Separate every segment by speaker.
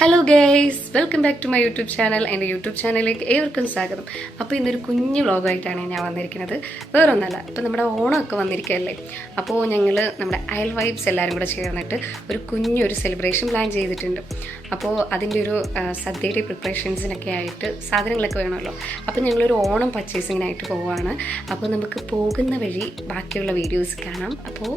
Speaker 1: Hello guys welcome back to my YouTube channel എന്റെ YouTube ചാനലിലേക്ക് ഏവർക്കും സ്വാഗതം. അപ്പോൾ ഇന്നൊരു കുഞ്ഞു വ്ളോഗായിട്ടാണ് ഞാൻ വന്നിരിക്കുന്നത്. വേറൊന്നല്ല ഇപ്പോൾ നമ്മുടെ ഓണമൊക്കെ വന്നിരിക്കുകയല്ലേ? അപ്പോൾ ഞങ്ങൾ നമ്മുടെ അയൽ വൈബ്സ് എല്ലാവരും കൂടെ ചേർന്നിട്ട് ഒരു കുഞ്ഞൊരു സെലിബ്രേഷൻ പ്ലാൻ ചെയ്തിട്ടുണ്ട്. അപ്പോൾ അതിന്റെ ഒരു സദ്യയുടെ പ്രിപ്പറേഷൻസിനൊക്കെ ആയിട്ട് സാധനങ്ങളൊക്കെ വേണമല്ലോ. അപ്പോൾ ഞങ്ങളൊരു ഓണം പർച്ചേസിങ്ങിനായിട്ട് പോവുകയാണ്. അപ്പോൾ നമുക്ക് പോകുന്ന വഴി ബാക്കിയുള്ള വീഡിയോസ് കാണാം. അപ്പോൾ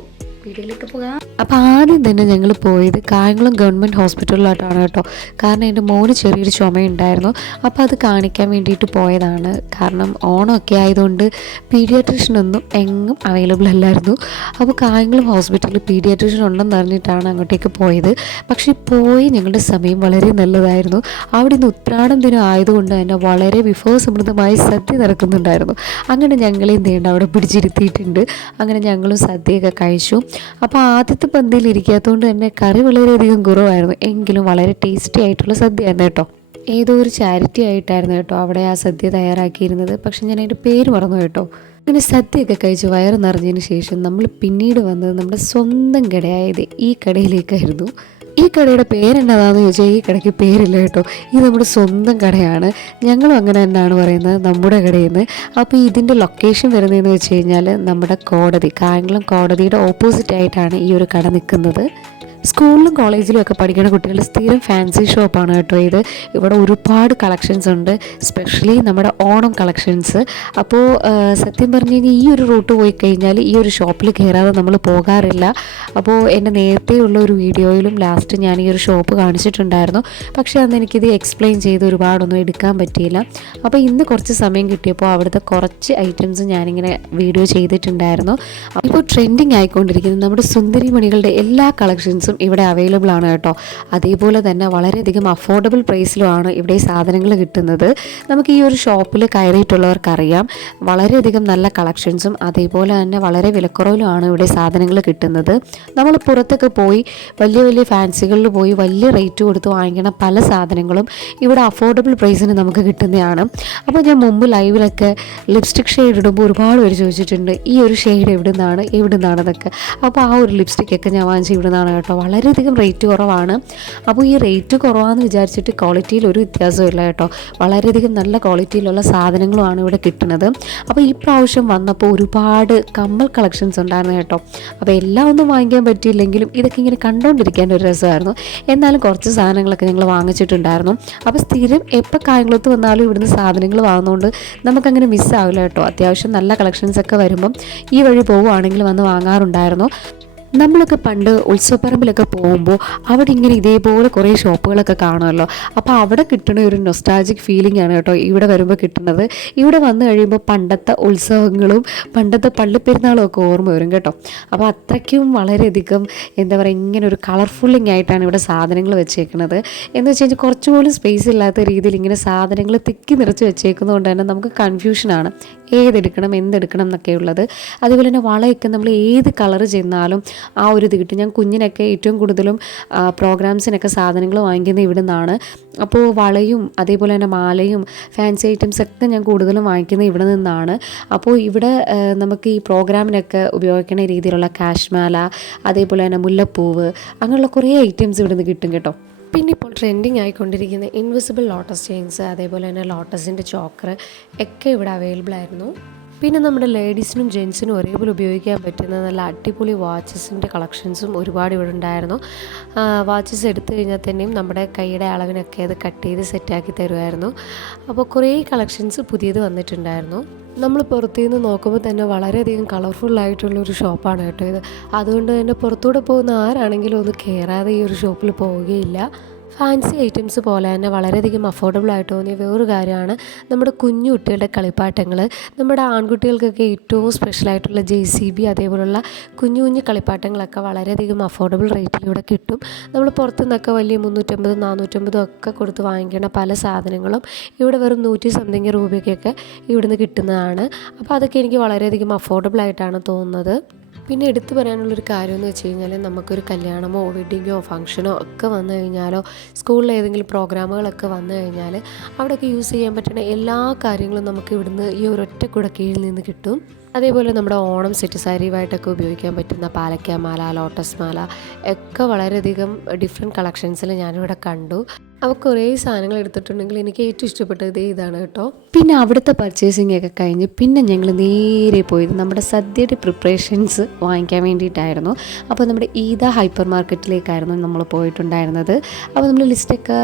Speaker 1: വീഡിയോയിലേക്ക് പോകാം.
Speaker 2: അപ്പോൾ ആദ്യം തന്നെ ഞങ്ങൾ പോയത് കായംകുളം ഗവൺമെന്റ് ഹോസ്പിറ്റലിലോട്ടാണ് കേട്ടോ. കാരണം എന്റെ മോന് ചെറിയൊരു ചുമയുണ്ടായിരുന്നു. അപ്പോൾ അത് കാണിക്കാൻ വേണ്ടിയിട്ട് പോയതാണ്. കാരണം ഓണമൊക്കെ ആയതുകൊണ്ട് പീഡിയാട്രീഷ്യനൊന്നും എങ്ങും അവൈലബിൾ അല്ലായിരുന്നു. അപ്പോൾ കായംകുളം ഹോസ്പിറ്റലിൽ പീഡിയാട്രീഷ്യൻ ഉണ്ടെന്ന് അറിഞ്ഞിട്ടാണ് അങ്ങോട്ടേക്ക് പോയത്. പക്ഷേ പോയി ഞങ്ങളുടെ സമയം വളരെ നല്ലതായിരുന്നു. അവിടെ നിന്ന് ഉത്രാടം ദിനം ആയതുകൊണ്ട് തന്നെ വളരെ വിഭവസമൃദ്ധമായി സദ്യ നടക്കുന്നുണ്ടായിരുന്നു. അങ്ങനെ ഞങ്ങളെയും നീണ്ട അവിടെ പിടിച്ചിരുത്തിയിട്ടുണ്ട്. അങ്ങനെ ഞങ്ങളും സദ്യയൊക്കെ കഴിച്ചു. അപ്പോൾ ആദ്യത്തെ പന്തിയിൽ ഇരിക്കാത്തതുകൊണ്ട് തന്നെ കറി വളരെയധികം കുറവായിരുന്നു. എങ്കിലും വളരെ ടേസ്റ്റി ആയിട്ടുള്ള സദ്യ ആയിരുന്നു കേട്ടോ. ഏതോ ഒരു ചാരിറ്റി ആയിട്ടായിരുന്നു കേട്ടോ അവിടെ ആ സദ്യ തയ്യാറാക്കിയിരുന്നത്. പക്ഷെ ഞാൻ അതിന്റെ പേര് മറന്നു കേട്ടോ. അങ്ങനെ സദ്യയൊക്കെ കഴിച്ച് വയറ് നിറഞ്ഞതിന് ശേഷം നമ്മൾ പിന്നീട് വന്നത് നമ്മുടെ സ്വന്തം കടയായത് ഈ കടയിലേക്കായിരുന്നു. ഈ കടയുടെ പേരെന്നതാന്ന് ചോദിച്ചാൽ ഈ കടയ്ക്ക് പേരില്ല കേട്ടോ. ഇത് നമ്മുടെ സ്വന്തം കടയാണ്. ഞങ്ങളും അങ്ങനെ തന്നെയാണ് പറയുന്നത് നമ്മുടെ കടയിൽ നിന്ന് അപ്പോൾ ഇതിന്റെ ലൊക്കേഷൻ വരുന്നതെന്ന് വെച്ച് കഴിഞ്ഞാൽ നമ്മുടെ കോടതി കായംകുളം കോടതിയുടെ ഓപ്പോസിറ്റ് ആയിട്ടാണ് ഈ ഒരു കട നിൽക്കുന്നത് സ്കൂളിലും കോളേജിലും ഒക്കെ പഠിക്കുന്ന കുട്ടികളുടെ സ്ഥിരം ഫാൻസി ഷോപ്പാണ് കേട്ടോ ഇത്. ഇവിടെ ഒരുപാട് കളക്ഷൻസ് ഉണ്ട് സ്പെഷ്യലി നമ്മുടെ ഓണം കളക്ഷൻസ് അപ്പോൾ സത്യം പറഞ്ഞു കഴിഞ്ഞാൽ ഈ ഒരു റൂട്ട് പോയി കഴിഞ്ഞാൽ ഈ ഒരു ഷോപ്പിൽ കയറാതെ നമ്മൾ പോകാറില്ല. അപ്പോൾ എന്റെ നേരത്തെ ഉള്ള ഒരു വീഡിയോയിലും ലാസ്റ്റ് ഞാൻ ഈ ഒരു ഷോപ്പ് കാണിച്ചിട്ടുണ്ടായിരുന്നു. പക്ഷേ അന്ന് എനിക്കിത് എക്സ്പ്ലെയിൻ ചെയ്ത് ഒരുപാടൊന്നും എടുക്കാൻ പറ്റിയില്ല. അപ്പോൾ ഇന്ന് കുറച്ച് സമയം കിട്ടിയപ്പോൾ അവിടുത്തെ കുറച്ച് ഐറ്റംസ് ഞാനിങ്ങനെ വീഡിയോ ചെയ്തിട്ടുണ്ടായിരുന്നു. ഇപ്പോൾ ട്രെൻഡിങ് ആയിക്കൊണ്ടിരിക്കുന്നത് നമ്മുടെ സുന്ദരി മണികളുടെ എല്ലാ കളക്ഷൻസും ഇവിടെ അവൈലബിൾ ആണ് കേട്ടോ. അതേപോലെ തന്നെ വളരെയധികം അഫോർഡബിൾ പ്രൈസിലുമാണ് ഇവിടെ സാധനങ്ങൾ കിട്ടുന്നത്. നമുക്ക് ഈ ഒരു ഷോപ്പിൽ കയറിയിട്ടുള്ളവർക്കറിയാം. വളരെയധികം നല്ല കളക്ഷൻസും അതേപോലെ തന്നെ വളരെ വിലക്കുറവിലുമാണ് ഇവിടെ സാധനങ്ങൾ കിട്ടുന്നത്. നമ്മൾ പുറത്തൊക്കെ പോയി വലിയ വലിയ ഫാൻസികളിൽ പോയി വലിയ റേറ്റ് കൊടുത്ത് വാങ്ങിക്കണ പല സാധനങ്ങളും ഇവിടെ അഫോർഡബിൾ പ്രൈസിന് നമുക്ക് കിട്ടുന്നതാണ്. അപ്പോൾ ഞാൻ മുമ്പ് ലൈവിലൊക്കെ ലിപ്സ്റ്റിക് ഷെയ്ഡ് ഇടുമ്പോൾ ഒരുപാട് പേര് ചോദിച്ചിട്ടുണ്ട് ഈ ഒരു ഷെയ്ഡ് എവിടെ നിന്നാണ് എവിടെ നിന്നാണെന്നൊക്കെ അപ്പോൾ ആ ഒരു ലിപ്സ്റ്റിക്കൊക്കെ ഞാൻ വാങ്ങിച്ച് ഇവിടെ നിന്നാണ് കേട്ടോ വളരെയധികം റേറ്റ് കുറവാണ്. അപ്പോൾ ഈ റേറ്റ് കുറവാണെന്ന് വിചാരിച്ചിട്ട് ക്വാളിറ്റിയിൽ ഒരു വ്യത്യാസവും ഇല്ല കേട്ടോ. വളരെയധികം നല്ല ക്വാളിറ്റിയിലുള്ള സാധനങ്ങളുമാണ് ഇവിടെ കിട്ടുന്നത്. അപ്പോൾ ഈ പ്രാവശ്യം വന്നപ്പോൾ ഒരുപാട് കമ്മൽ കളക്ഷൻസ് ഉണ്ടായിരുന്നു കേട്ടോ. അപ്പോൾ എല്ലാം ഒന്നും വാങ്ങിക്കാൻ പറ്റിയില്ലെങ്കിലും ഇതൊക്കെ ഇങ്ങനെ കണ്ടുകൊണ്ടിരിക്കാൻ ഒരു രസമായിരുന്നു. എന്നാലും കുറച്ച് സാധനങ്ങളൊക്കെ ഞങ്ങൾ വാങ്ങിച്ചിട്ടുണ്ടായിരുന്നു. അപ്പോൾ സ്ഥിരം എപ്പോൾ കായംകുളത്ത് വന്നാലും ഇവിടുന്ന് സാധനങ്ങൾ വാങ്ങുന്നതുകൊണ്ട് നമുക്കങ്ങനെ മിസ്സാവില്ല കേട്ടോ. അത്യാവശ്യം നല്ല കളക്ഷൻസ് ഒക്കെ വരുമ്പം ഈ വഴി പോവുകയാണെങ്കിൽ വന്ന് വാങ്ങാറുണ്ടായിരുന്നു. നമ്മളൊക്കെ പണ്ട് ഉത്സവപ്പറമ്പിലൊക്കെ പോകുമ്പോൾ അവിടെ ഇങ്ങനെ ഇതേപോലെ കുറേ ഷോപ്പുകളൊക്കെ കാണുമല്ലോ. അപ്പോൾ അവിടെ കിട്ടുന്ന ഒരു നൊസ്റ്റാജിക് ഫീലിംഗ് ആണ് കേട്ടോ ഇവിടെ വരുമ്പോൾ കിട്ടുന്നത്. ഇവിടെ വന്നു കഴിയുമ്പോൾ പണ്ടത്തെ ഉത്സവങ്ങളും പണ്ടത്തെ പള്ളിപ്പെരുന്നാളും ഒക്കെ ഓർമ്മ വരും കേട്ടോ. അപ്പോൾ അത്രയ്ക്കും വളരെയധികം എന്താ പറയുക ഇങ്ങനെ ഒരു കളർഫുള്ളിങ് ആയിട്ടാണ് ഇവിടെ സാധനങ്ങൾ വെച്ചേക്കുന്നത് എന്ന് വെച്ച് കഴിഞ്ഞാൽ കുറച്ചുപോലും സ്പേസ് ഇല്ലാത്ത രീതിയിൽ ഇങ്ങനെ സാധനങ്ങൾ തിക്കി നിറച്ച് വെച്ചേക്കുന്നതുകൊണ്ട് തന്നെ നമുക്ക് കൺഫ്യൂഷനാണ് ഏതെടുക്കണം എന്തെടുക്കണം എന്നൊക്കെ ഉള്ളത്. അതുപോലെ തന്നെ വളയൊക്കെ നമ്മൾ ഏത് കളർ ചെന്നാലും ആ ഒരു ഇത് കിട്ടും. ഞാൻ കുഞ്ഞിനൊക്കെ ഏറ്റവും കൂടുതലും പ്രോഗ്രാംസിനൊക്കെ സാധനങ്ങൾ വാങ്ങിക്കുന്നത് ഇവിടെ നിന്നാണ് അപ്പോൾ വളയും അതേപോലെ തന്നെ മാലയും ഫാൻസി ഐറ്റംസ് ഒക്കെ ഞാൻ കൂടുതലും വാങ്ങിക്കുന്നത് ഇവിടെ നിന്നാണ്. അപ്പോൾ ഇവിടെ നമുക്ക് ഈ പ്രോഗ്രാമിനൊക്കെ ഉപയോഗിക്കുന്ന രീതിയിലുള്ള കാശ്മാല അതേപോലെ തന്നെ മുല്ലപ്പൂവ് അങ്ങനെയുള്ള കുറേ ഐറ്റംസ് ഇവിടെ നിന്ന് കിട്ടും കേട്ടോ. പിന്നെ ഇപ്പോൾ ട്രെൻഡിങ് ആയിക്കൊണ്ടിരിക്കുന്ന ഇൻവിസിബിൾ ലോട്ടസ് ചെയിൻസ് അതേപോലെ തന്നെ ലോട്ടസിന്റെ ചോക്കർ ഒക്കെ ഇവിടെ അവൈലബിൾ ആയിരുന്നു. പിന്നെ നമ്മുടെ ലേഡീസിനും ജെൻസിനും ഒരേപോലെ ഉപയോഗിക്കാൻ പറ്റുന്ന നല്ല അടിപൊളി വാച്ചസിന്റെ കളക്ഷൻസും ഒരുപാട് ഇവിടെ ഉണ്ടായിരുന്നു. വാച്ചസ് എടുത്തു കഴിഞ്ഞാൽ തന്നെയും നമ്മുടെ കൈയുടെ അളവിനൊക്കെ അത് കട്ട് ചെയ്ത് സെറ്റാക്കി തരുമായിരുന്നു. അപ്പോൾ കുറേ കളക്ഷൻസ് പുതിയത് വന്നിട്ടുണ്ടായിരുന്നു. നമ്മൾ പുറത്തുനിന്ന് നോക്കുമ്പോൾ തന്നെ വളരെയധികം കളർഫുൾ ആയിട്ടുള്ള ഒരു ഷോപ്പാണ് കേട്ടോ ഇത്. അതുകൊണ്ട് തന്നെ പുറത്തൂടെ പോകുന്ന ആരാണെങ്കിലും ഒന്ന് കയറാതെ ഈ ഒരു ഷോപ്പിൽ പോവുകയില്ല. ഫാൻസി ഐറ്റംസ് പോലെ തന്നെ വളരെയധികം അഫോർഡബിൾ ആയിട്ട് തോന്നിയ വേറൊരു കാര്യമാണ് നമ്മുടെ കുഞ്ഞു കുട്ടികളുടെ കളിപ്പാട്ടങ്ങൾ. നമ്മുടെ ആൺകുട്ടികൾക്കൊക്കെ ഏറ്റവും സ്പെഷ്യലായിട്ടുള്ള ജെ സി ബി അതേപോലുള്ള കുഞ്ഞു കുഞ്ഞു കളിപ്പാട്ടങ്ങളൊക്കെ വളരെയധികം അഫോർഡബിൾ റേറ്റിലൂടെ കിട്ടും. നമ്മൾ പുറത്തുനിന്നൊക്കെ വലിയ മുന്നൂറ്റമ്പതും നാനൂറ്റമ്പതും ഒക്കെ കൊടുത്ത് വാങ്ങിക്കേണ്ട പല സാധനങ്ങളും ഇവിടെ വെറും നൂറ്റി സംതിങ് രൂപയ്ക്കൊക്കെ ഇവിടുന്ന് കിട്ടുന്നതാണ്. അപ്പോൾ അതൊക്കെ എനിക്ക് വളരെയധികം അഫോർഡബിൾ ആയിട്ടാണ് തോന്നുന്നത്. പിന്നെ എടുത്തു പറയാനുള്ളൊരു കാര്യം എന്ന് വെച്ച് കഴിഞ്ഞാൽ നമുക്കൊരു കല്യാണമോ വെഡിങ്ങോ ഫംഗ്ഷനോ ഒക്കെ വന്നു കഴിഞ്ഞാലോ സ്കൂളിൽ ഏതെങ്കിലും പ്രോഗ്രാമുകളൊക്കെ വന്നു കഴിഞ്ഞാൽ അവിടെയൊക്കെ യൂസ് ചെയ്യാൻ പറ്റുന്ന എല്ലാ കാര്യങ്ങളും നമുക്ക് ഇവിടുന്ന് ഈ ഒരൊറ്റ കുടക്കീഴിൽ നിന്ന് കിട്ടും.
Speaker 3: അതേപോലെ നമ്മുടെ ഓണം സെറ്റ് സാരിയുമായിട്ടൊക്കെ ഉപയോഗിക്കാൻ പറ്റുന്ന പാലക്ക മാല ലോട്ടസ് മാല ഒക്കെ വളരെയധികം ഡിഫറെന്റ് കളക്ഷൻസിൽ ഞാനിവിടെ കണ്ടു. അവ കുറേ സാധനങ്ങൾ എടുത്തിട്ടുണ്ടെങ്കിൽ എനിക്ക് ഏറ്റവും ഇഷ്ടപ്പെട്ടത് ഇതേ ഇതാണ് കേട്ടോ.
Speaker 2: പിന്നെ അവിടുത്തെ പർച്ചേസിംഗ് ഒക്കെ കഴിഞ്ഞ് പിന്നെ ഞങ്ങൾ നേരെ പോയത് നമ്മുടെ സദ്യയുടെ പ്രിപ്പറേഷൻസ് വാങ്ങിക്കാൻ വേണ്ടിയിട്ടായിരുന്നു. അപ്പോൾ നമ്മുടെ ഈദ ഹൈപ്പർ മാർക്കറ്റിലേക്കായിരുന്നു നമ്മൾ പോയിട്ടുണ്ടായിരുന്നത്. അപ്പോൾ നമ്മൾ ലിസ്റ്റൊക്കെ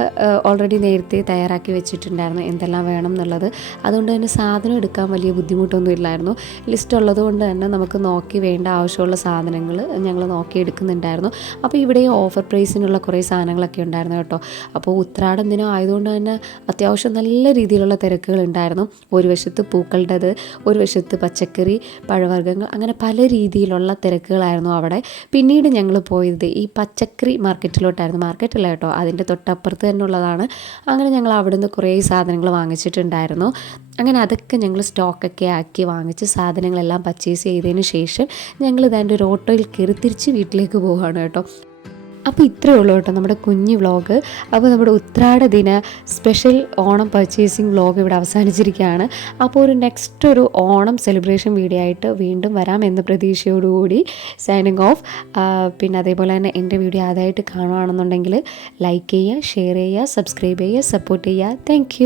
Speaker 2: ഓൾറെഡി നേരത്തെ തയ്യാറാക്കി വെച്ചിട്ടുണ്ടായിരുന്നു എന്തെല്ലാം വേണം എന്നുള്ളത്. അതുകൊണ്ട് തന്നെ സാധനം എടുക്കാൻ വലിയ ബുദ്ധിമുട്ടൊന്നും ഇല്ലായിരുന്നു. ലിസ്റ്റ് ഉള്ളത് കൊണ്ട് തന്നെ നമുക്ക് നോക്കി വേണ്ട ആവശ്യമുള്ള സാധനങ്ങൾ ഞങ്ങൾ നോക്കി എടുക്കുന്നുണ്ടായിരുന്നു. അപ്പോൾ ഇവിടെ ഓഫർ പ്രൈസിനുള്ള കുറേ സാധനങ്ങളൊക്കെ ഉണ്ടായിരുന്നു കേട്ടോ. അപ്പോൾ ഉത്രാടം ദിനം ആയതുകൊണ്ട് തന്നെ അത്യാവശ്യം നല്ല രീതിയിലുള്ള തിരക്കുകൾ ഉണ്ടായിരുന്നു. ഒരു വശത്ത് പൂക്കളുടേത് ഒരു വശത്ത് പച്ചക്കറി പഴവർഗങ്ങൾ അങ്ങനെ പല രീതിയിലുള്ള തിരക്കുകളായിരുന്നു അവിടെ. പിന്നീട് ഞങ്ങൾ പോയത് ഈ പച്ചക്കറി മാർക്കറ്റിലോട്ടായിരുന്നു. മാർക്കറ്റല്ല കേട്ടോ അതിന്റെ തൊട്ടപ്പുറത്ത് തന്നെ ഉള്ളതാണ്. അങ്ങനെ ഞങ്ങൾ അവിടുന്ന് കുറേ സാധനങ്ങൾ വാങ്ങിച്ചിട്ടുണ്ടായിരുന്നു. അങ്ങനെ അതൊക്കെ ഞങ്ങൾ സ്റ്റോക്കൊക്കെ ആക്കി വാങ്ങിച്ച് സാധനങ്ങളെല്ലാം പർച്ചേസ് ചെയ്തതിന് ശേഷം ഞങ്ങൾ ഇതാന്റെ ഒരു ഓട്ടോയിൽ കയറി തിരിച്ച് വീട്ടിലേക്ക് പോവുകയാണ് കേട്ടോ. അപ്പോൾ ഇത്രയേ ഉള്ളൂ കേട്ടോ നമ്മുടെ കുഞ്ഞു വ്ളോഗ്. അപ്പോൾ നമ്മുടെ ഉത്രാട ദിന സ്പെഷ്യൽ ഓണം പർച്ചേസിങ് വ്ളോഗ് ഇവിടെ അവസാനിച്ചിരിക്കുകയാണ്. അപ്പോൾ ഒരു നെക്സ്റ്റ് ഒരു ഓണം സെലിബ്രേഷൻ വീഡിയോ ആയിട്ട് വീണ്ടും വരാം എന്ന പ്രതീക്ഷയോടുകൂടി സൈനിങ് ഓഫ് പിന്നെ അതേപോലെ തന്നെ എന്റെ വീഡിയോ ആദ്യമായിട്ട് കാണുകയാണെന്നുണ്ടെങ്കിൽ ലൈക്ക് ചെയ്യുക ഷെയർ ചെയ്യുക സബ്സ്ക്രൈബ് ചെയ്യുക സപ്പോർട്ട് ചെയ്യുക. താങ്ക്